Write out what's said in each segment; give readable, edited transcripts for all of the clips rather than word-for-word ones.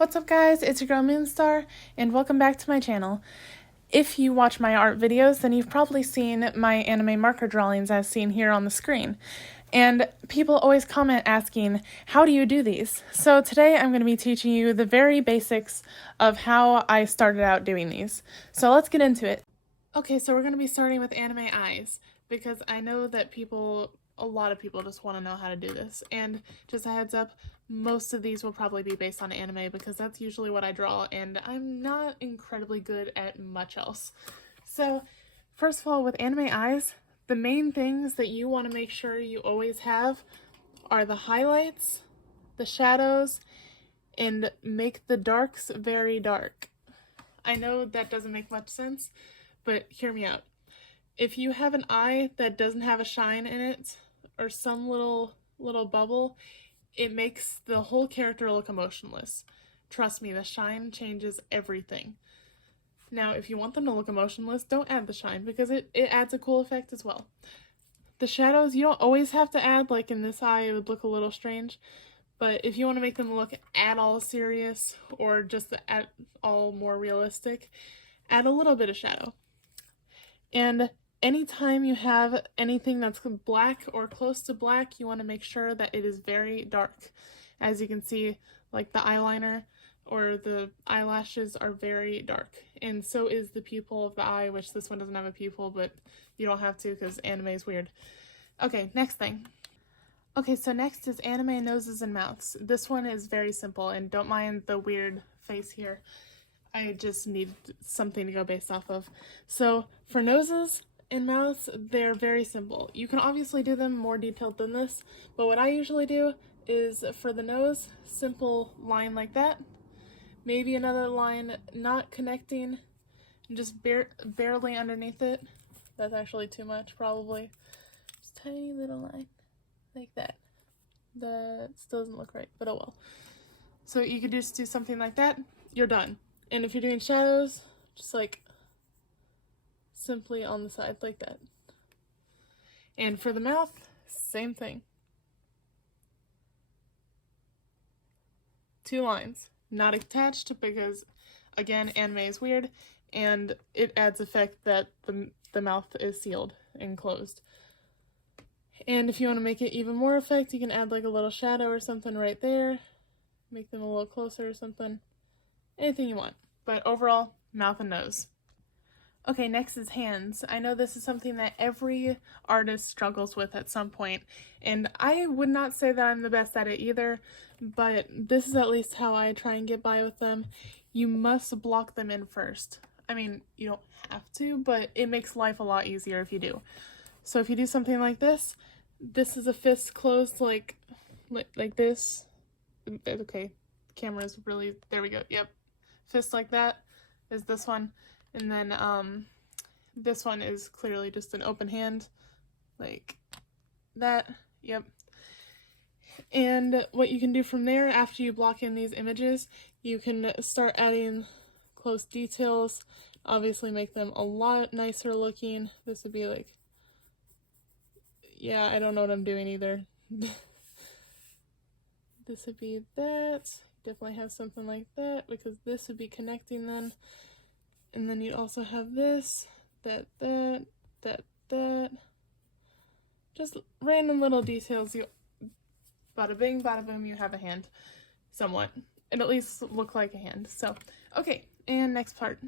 What's up guys, it's your girl Moonstar, and welcome back to my channel. If you watch my art videos, then you've probably seen my anime marker drawings as seen here on the screen. And people always comment asking, how do you do these? So today I'm going to be teaching you the very basics of how I started out doing these. So let's get into it. Okay, so we're going to be starting with anime eyes, because I know that a lot of people just want to know how to do this. And just a heads up, most of these will probably be based on anime because that's usually what I draw, and I'm not incredibly good at much else. So first of all, with anime eyes, the main things that you want to make sure you always have are the highlights, the shadows, and make the darks very dark. I know that doesn't make much sense, but hear me out. If you have an eye that doesn't have a shine in it, or some little bubble, it makes the whole character look emotionless. Trust me, the shine changes everything. Now, if you want them to look emotionless, don't add the shine because it adds a cool effect as well. The shadows, you don't always have to add, like in this eye it would look a little strange, but if you want to make them look at all serious or just at all more realistic, add a little bit of shadow. And anytime you have anything that's black or close to black, you want to make sure that it is very dark. As you can see, like the eyeliner or the eyelashes are very dark. And so is the pupil of the eye, which this one doesn't have a pupil, but you don't have to because anime is weird. Okay, next thing. Okay, so next is anime noses and mouths. This one is very simple, and don't mind the weird face here. I just need something to go based off of. So for noses and mouths, they're very simple. You can obviously do them more detailed than this, but what I usually do is for the nose, simple line like that. Maybe another line not connecting, and just barely underneath it. That's actually too much, probably. Just tiny little line like that. That still doesn't look right, but oh well. So you could just do something like that, you're done. And if you're doing shadows, just like simply on the side like that. And for the mouth, same thing. 2 lines, not attached because again, anime is weird and it adds effect that the mouth is sealed and closed. And if you want to make it even more effect, you can add like a little shadow or something right there. Make them a little closer or something. Anything you want. But overall, mouth and nose. Okay, next is hands. I know this is something that every artist struggles with at some point, and I would not say that I'm the best at it either, but this is at least how I try and get by with them. You must block them in first. I mean, you don't have to, but it makes life a lot easier if you do. So if you do something like this is a fist closed like this. Okay, camera's really, there we go, yep. Fist like that is this one, and then this one is clearly just an open hand like that. Yep. And what you can do from there, after you block in these images, you can start adding close details, obviously make them a lot nicer looking. This would be like, yeah, I don't know what I'm doing either. This would be that. Definitely have something like that because this would be connecting then. And then you'd also have this, that. Just random little details. You bada bing, bada boom, you have a hand. Somewhat. It at least look like a hand. So, okay, and next part.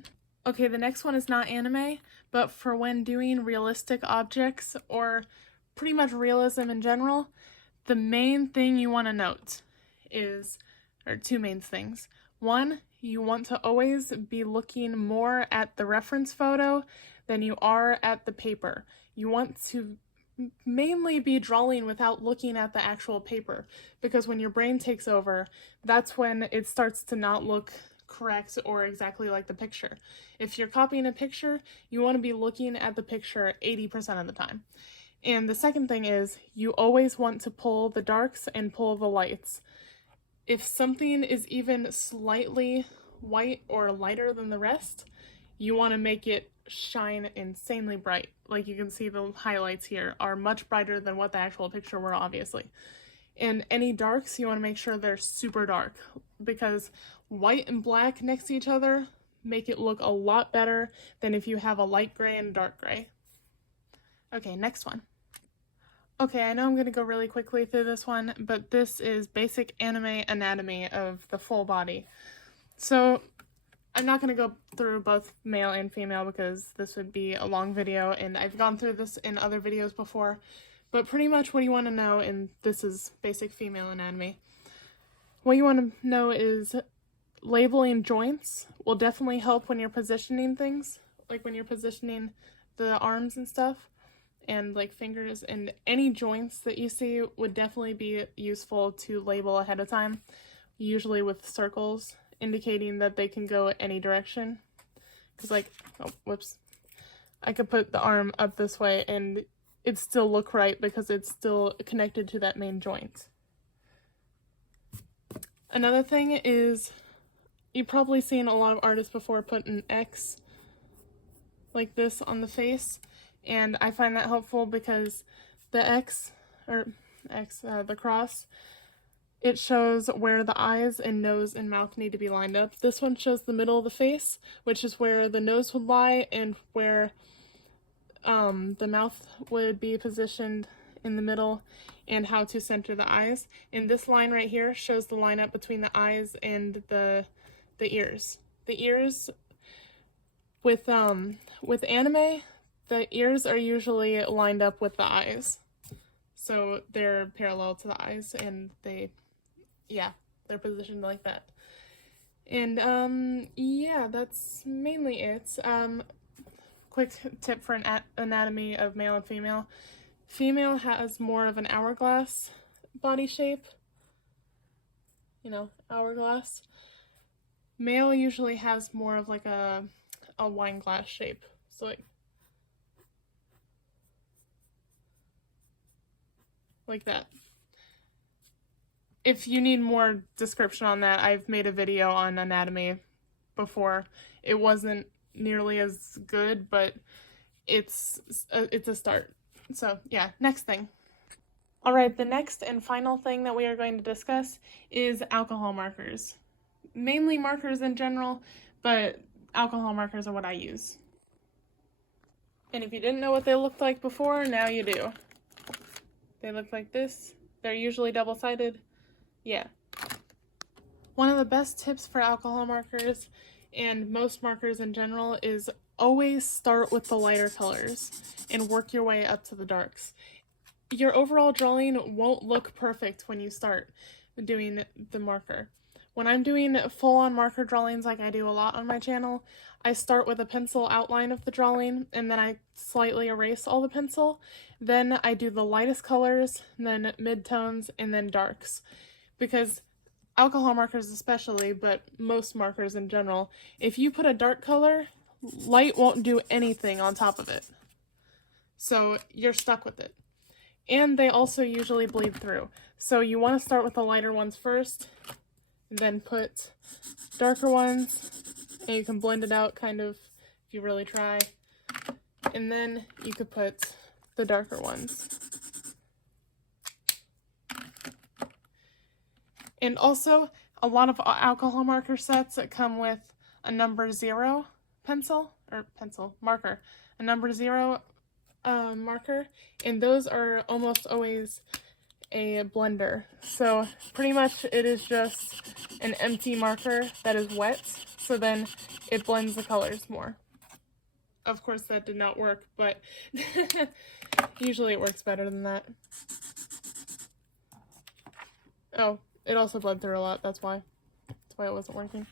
Okay, the next one is not anime, but for when doing realistic objects or pretty much realism in general, the main thing you want to note is, or 2 main things. 1, you want to always be looking more at the reference photo than you are at the paper. You want to mainly be drawing without looking at the actual paper, because when your brain takes over, that's when it starts to not look correct or exactly like the picture. If you're copying a picture, you want to be looking at the picture 80% of the time. And the second thing is, you always want to pull the darks and pull the lights. If something is even slightly white or lighter than the rest, you want to make it shine insanely bright. Like you can see the highlights here are much brighter than what the actual picture were, obviously. And any darks, you want to make sure they're super dark, because white and black next to each other make it look a lot better than if you have a light gray and dark gray. Okay, next one. Okay, I know I'm going to go really quickly through this one, but this is basic anime anatomy of the full body. So I'm not going to go through both male and female because this would be a long video, and I've gone through this in other videos before. But pretty much what you want to know, and this is basic female anatomy, what you want to know is labeling joints will definitely help when you're positioning things, like when you're positioning the arms and stuff, and like fingers, and any joints that you see would definitely be useful to label ahead of time, usually with circles, indicating that they can go any direction. Because like, oh, whoops, I could put the arm up this way and it still look right because it's still connected to that main joint. Another thing is, you've probably seen a lot of artists before put an X like this on the face, and I find that helpful because the the cross, it shows where the eyes and nose and mouth need to be lined up. This one shows the middle of the face, which is where the nose would lie and where the mouth would be positioned in the middle, and how to center the eyes. And this line right here shows the line up between the eyes and the ears. The ears with anime, the ears are usually lined up with the eyes, so they're parallel to the eyes, and they're positioned like that. And yeah, that's mainly it. Quick tip for an anatomy of male and female. Female has more of an hourglass body shape, hourglass. Male usually has more of like a wine glass shape, so like that. If you need more description on that, I've made a video on anatomy before. It wasn't nearly as good, but it's a start. So yeah, next thing. All right, the next and final thing that we are going to discuss is alcohol markers. Mainly markers in general, but alcohol markers are what I use. And if you didn't know what they looked like before, now you do. They look like this. They're usually double-sided. Yeah. One of the best tips for alcohol markers, and most markers in general, is always start with the lighter colors and work your way up to the darks. Your overall drawing won't look perfect when you start doing the marker. When I'm doing full-on marker drawings like I do a lot on my channel, I start with a pencil outline of the drawing, and then I slightly erase all the pencil. Then I do the lightest colors, then midtones, and then darks. Because alcohol markers especially, but most markers in general, if you put a dark color, light won't do anything on top of it. So you're stuck with it. And they also usually bleed through. So you want to start with the lighter ones first, then put darker ones, and you can blend it out kind of if you really try. And then you could put the darker ones. And also, a lot of alcohol marker sets that come with a number 0 marker, a number 0 marker, and those are almost always a blender. So pretty much it is just an empty marker that is wet, so then it blends the colors more. Of course that did not work, but usually it works better than that. Oh, it also bled through a lot, that's why it wasn't working.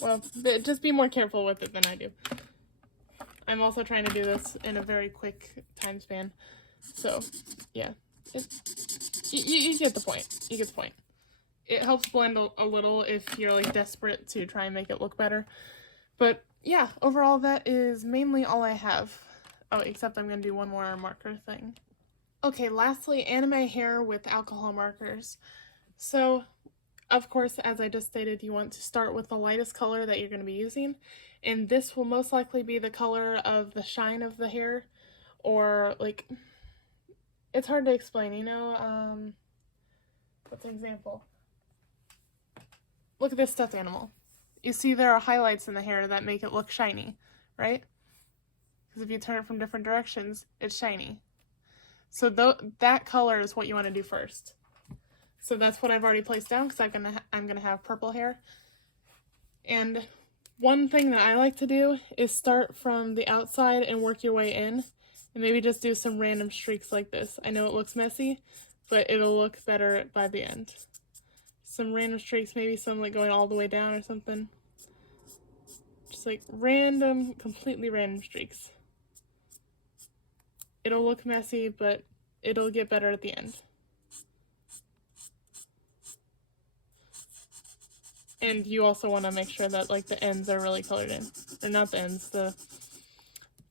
Well, just be more careful with it than I do. I'm also trying to do this in a very quick time span. So, yeah. You get the point. You get the point. It helps blend a little if you're like desperate to try and make it look better. But yeah, overall that is mainly all I have. Oh, except I'm going to do one more marker thing. Okay, lastly, anime hair with alcohol markers. So, of course, as I just stated, you want to start with the lightest color that you're going to be using, and this will most likely be the color of the shine of the hair, or like it's hard to explain, you know. What's an example? Look at this stuffed animal. You see there are highlights in the hair that make it look shiny, right? Because if you turn it from different directions, it's shiny. So that color is what you want to do first. So that's what I've already placed down because I'm gonna have purple hair. And one thing that I like to do is start from the outside and work your way in, and maybe just do some random streaks like this. I know it looks messy, but it'll look better by the end. Some random streaks, maybe some like going all the way down or something. Just like random, completely random streaks. It'll look messy, but it'll get better at the end. And you also want to make sure that like the ends are really colored in. Or not the ends, the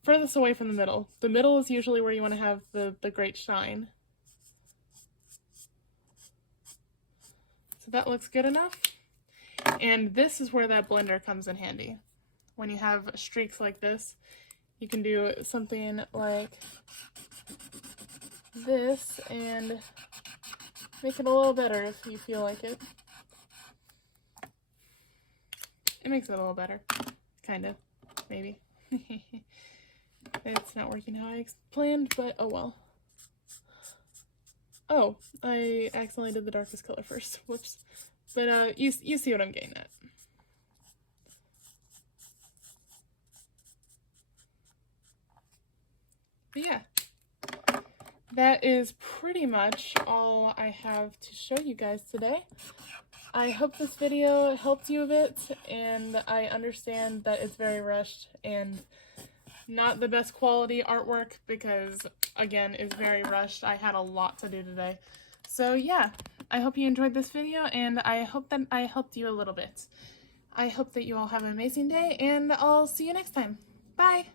furthest away from the middle. The middle is usually where you want to have the great shine. So that looks good enough. And this is where that blender comes in handy. When you have streaks like this, you can do something like this and make it a little better if you feel like it. It makes it a little better. Kind of. Maybe. It's not working how I planned, but oh well. Oh, I accidentally did the darkest color first. Whoops. But you see what I'm getting at. But yeah, that is pretty much all I have to show you guys today. I hope this video helped you a bit, and I understand that it's very rushed and not the best quality artwork because, again, it's very rushed. I had a lot to do today. So yeah, I hope you enjoyed this video, and I hope that I helped you a little bit. I hope that you all have an amazing day, and I'll see you next time. Bye!